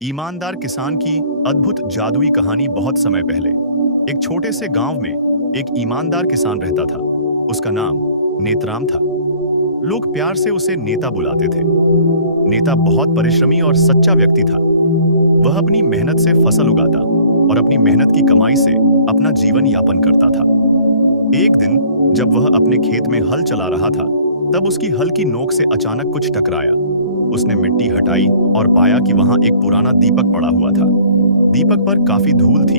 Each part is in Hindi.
ईमानदार किसान की अद्भुत जादुई कहानी। बहुत समय पहले एक छोटे से गांव में एक ईमानदार किसान रहता था। उसका नाम नेतराम था। लोग प्यार से उसे नेता बुलाते थे। नेता बहुत परिश्रमी और सच्चा व्यक्ति था। वह अपनी मेहनत से फसल उगाता और अपनी मेहनत की कमाई से अपना जीवन यापन करता था। एक दिन जब वह अपने खेत में हल चला रहा था, तब उसकी हल की नोक से अचानक कुछ टकराया। उसने मिट्टी हटाई और पाया कि वहां एक पुराना दीपक पड़ा हुआ था। दीपक पर काफी धूल थी,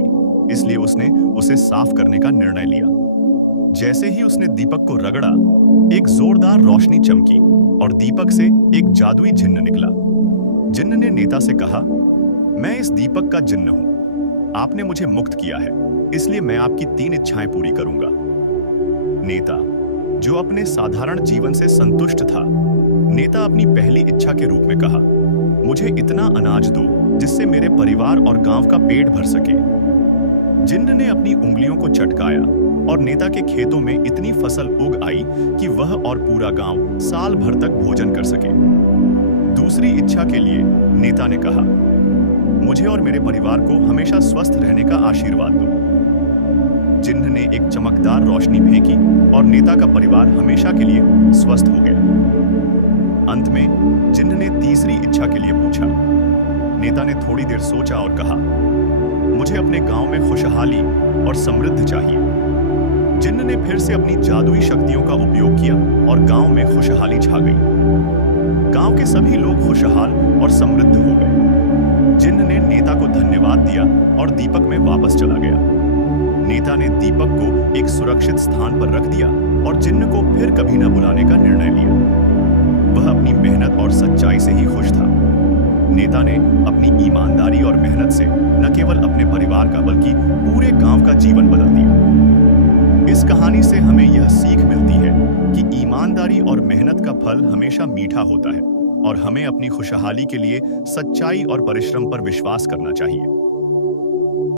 इसलिए उसने उसे साफ करने का निर्णय लिया। जैसे ही उसने दीपक को रगड़ा, एक जोरदार रोशनी चमकी और दीपक से एक जादुई जिन्न निकला। जिन्न ने नेता से कहा, मैं इस दीपक का जिन्न हूं। आपने मुझे मुक्त किया है, इसलिए मैं आपकी 3 इच्छाएं पूरी करूंगा। नेता, जो अपने साधारण जीवन से संतुष्ट था, नेता अपनी पहली इच्छा के रूप में कहा, मुझे इतना अनाज दो जिससे मेरे परिवार और गांव का पेट भर सके। जिन्न ने अपनी उंगलियों को चटकाया और नेता के खेतों में इतनी फसल उग आई कि वह और पूरा गांव साल भर तक भोजन कर सके। दूसरी इच्छा के लिए नेता ने कहा, मुझे और मेरे परिवार को हमेशा स्वस्थ रहने का आशीर्वाद दो। जिन्न ने एक चमकदार रोशनी फेंकी और नेता का परिवार हमेशा के लिए स्वस्थ हो गया। अंत में जिन्न ने तीसरी इच्छा के लिए पूछा। नेता ने थोड़ी देर सोचा और कहा, मुझे अपने गांव में खुशहाली और समृद्धि चाहिए। जिन्न ने फिर से अपनी जादुई शक्तियों का उपयोग किया और गांव में खुशहाली छा गई। गांव के सभी लोग खुशहाल और समृद्ध हो गए। जिन्न ने नेता को धन्यवाद दिया और दीपक में वापस चला गया। नेता ने दीपक को एक सुरक्षित स्थान पर रख दिया और जिन्न को फिर कभी न बुलाने का निर्णय लिया। वह अपनी मेहनत और सच्चाई से ही खुश था। नेता ने अपनी ईमानदारी और मेहनत से न केवल अपने परिवार का बल्कि पूरे गांव का जीवन बदल दिया। इस कहानी से हमें यह सीख मिलती है कि ईमानदारी और मेहनत का फल हमेशा मीठा होता है और हमें अपनी खुशहाली के लिए सच्चाई और परिश्रम पर विश्वास करना चाहिए।